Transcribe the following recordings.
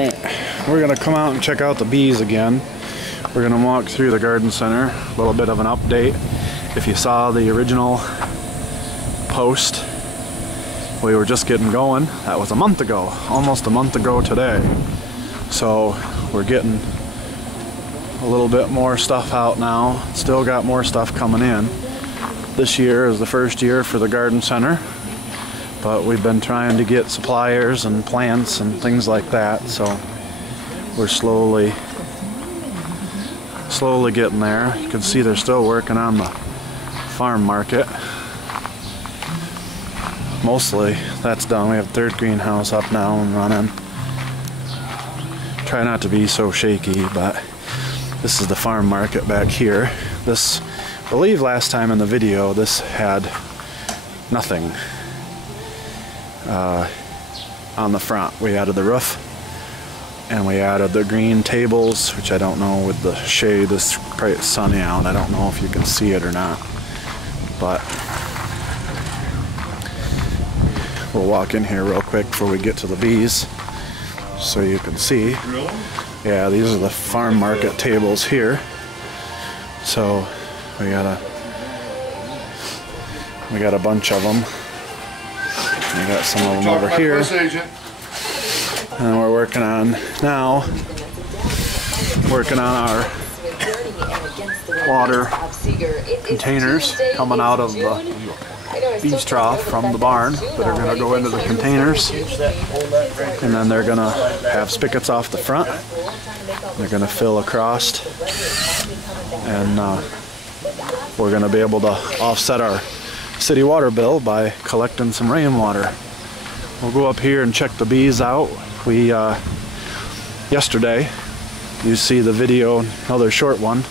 Alright, we're going to come out and check out the bees again. We're going to walk through the garden center, a little bit of an update. If you saw the original post, we were just getting going. That was a month ago, almost a month ago today. So we're getting a little bit more stuff out now. Still got more stuff coming in. This year is the first year for the garden center, but we've been trying to get suppliers and plants and things like that, so we're slowly getting there. You can see they're still working on the farm market. Mostly that's done. We have third greenhouse up now and running. Try not to be so shaky, but this is the farm market back here. This, I believe last time in the video, this had nothing on the front. We added the roof and we added the green tables, which I don't know with the shade, this probably sunny out, I don't know if you can see it or not, but we'll walk in here real quick before we get to the bees so you can see. Really? Yeah, these are the farm market tables here. So we got a bunch of them. We got some of them over here. And we're working on our water containers coming out of the bees trough from the barn that are going to go into the containers, and then they're going to have spigots off the front. They're going to fill across, and we're going to be able to offset our city water bill by collecting some rainwater. We'll go up here and check the bees out. We yesterday, you see the video, another short one,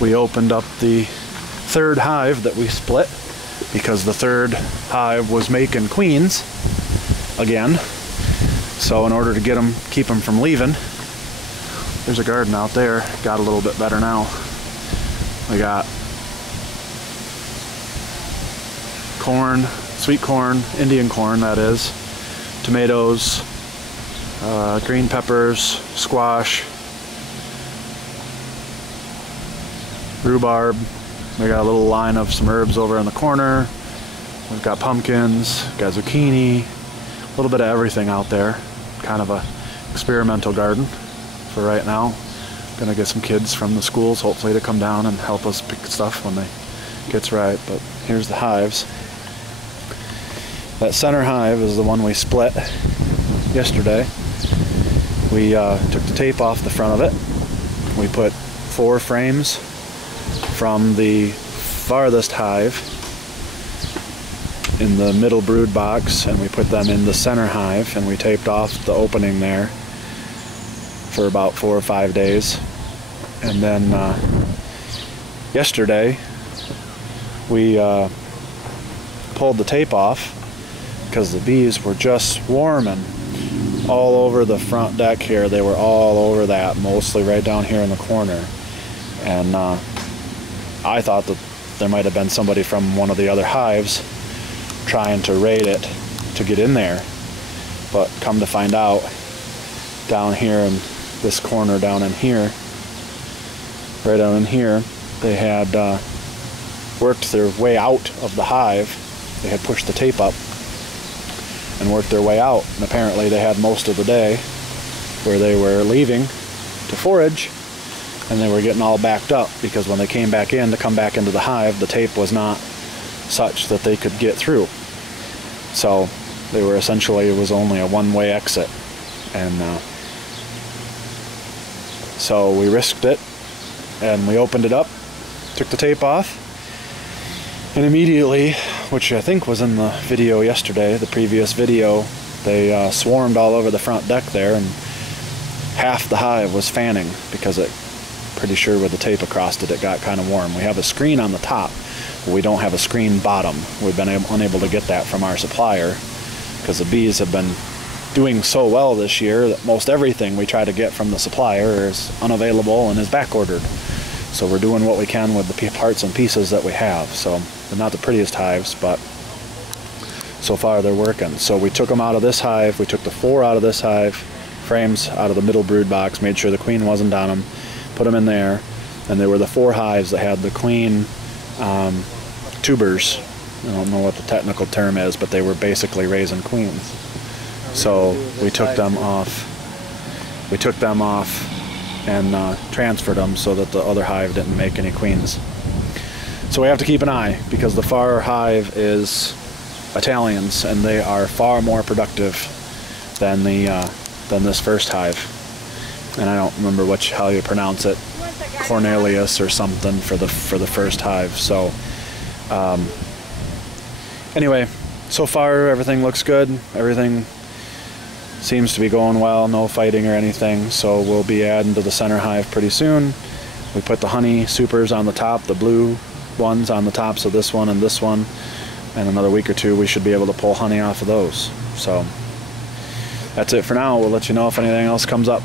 we opened up the third hive that we split because the third hive was making queens again. So in order to get them, keep them from leaving, there's a garden out there. Got a little bit better now. We got corn, sweet corn, Indian corn that is, tomatoes, green peppers, squash, rhubarb. We got a little line of some herbs over in the corner. We've got pumpkins, got zucchini, a little bit of everything out there. Kind of a experimental garden for right now. Gonna get some kids from the schools hopefully to come down and help us pick stuff when it gets right. But here's the hives. That center hive is the one we split yesterday. We took the tape off the front of it. We put 4 frames from the farthest hive in the middle brood box, and we put them in the center hive, and we taped off the opening there for about 4 or 5 days. And then yesterday we pulled the tape off because the bees were just swarming all over the front deck here. They were all over that, mostly right down here in the corner. And I thought that there might have been somebody from one of the other hives trying to raid it to get in there. But come to find out, down here in this corner down in here, right down in here, they had worked their way out of the hive. They had pushed the tape up and worked their way out, and apparently they had most of the day where they were leaving to forage, and they were getting all backed up because when they came back in to come back into the hive, the tape was not such that they could get through. So they were essentially, it was only a one-way exit, and so we risked it and we opened it up, took the tape off, and immediately, which I think was in the video yesterday, the previous video, they swarmed all over the front deck there, and half the hive was fanning because it, pretty sure with the tape across it, it got kind of warm. We have a screen on the top, but we don't have a screen bottom. We've been unable to get that from our supplier because the bees have been doing so well this year that most everything we try to get from the supplier is unavailable and is back ordered. So we're doing what we can with the parts and pieces that we have. So they're not the prettiest hives, but so far they're working. So we took them out of this hive. We took the 4 out of this hive, frames out of the middle brood box, made sure the queen wasn't on them, put them in there, and they were the 4 hives that had the queen tubers. I don't know what the technical term is, but they were basically raising queens. So we took them off. We took them off and transferred them so that the other hive didn't make any queens. So we have to keep an eye, because the far hive is Italians, and they are far more productive than this first hive. And I don't remember how you pronounce it, Cornelius or something for the first hive. So anyway, so far everything looks good. Everything seems to be going well, no fighting or anything. So we'll be adding to the center hive pretty soon. We put the honey supers on the top, the blue ones on the tops of this one and this one. In another week or two we should be able to pull honey off of those. So that's it for now. We'll let you know if anything else comes up.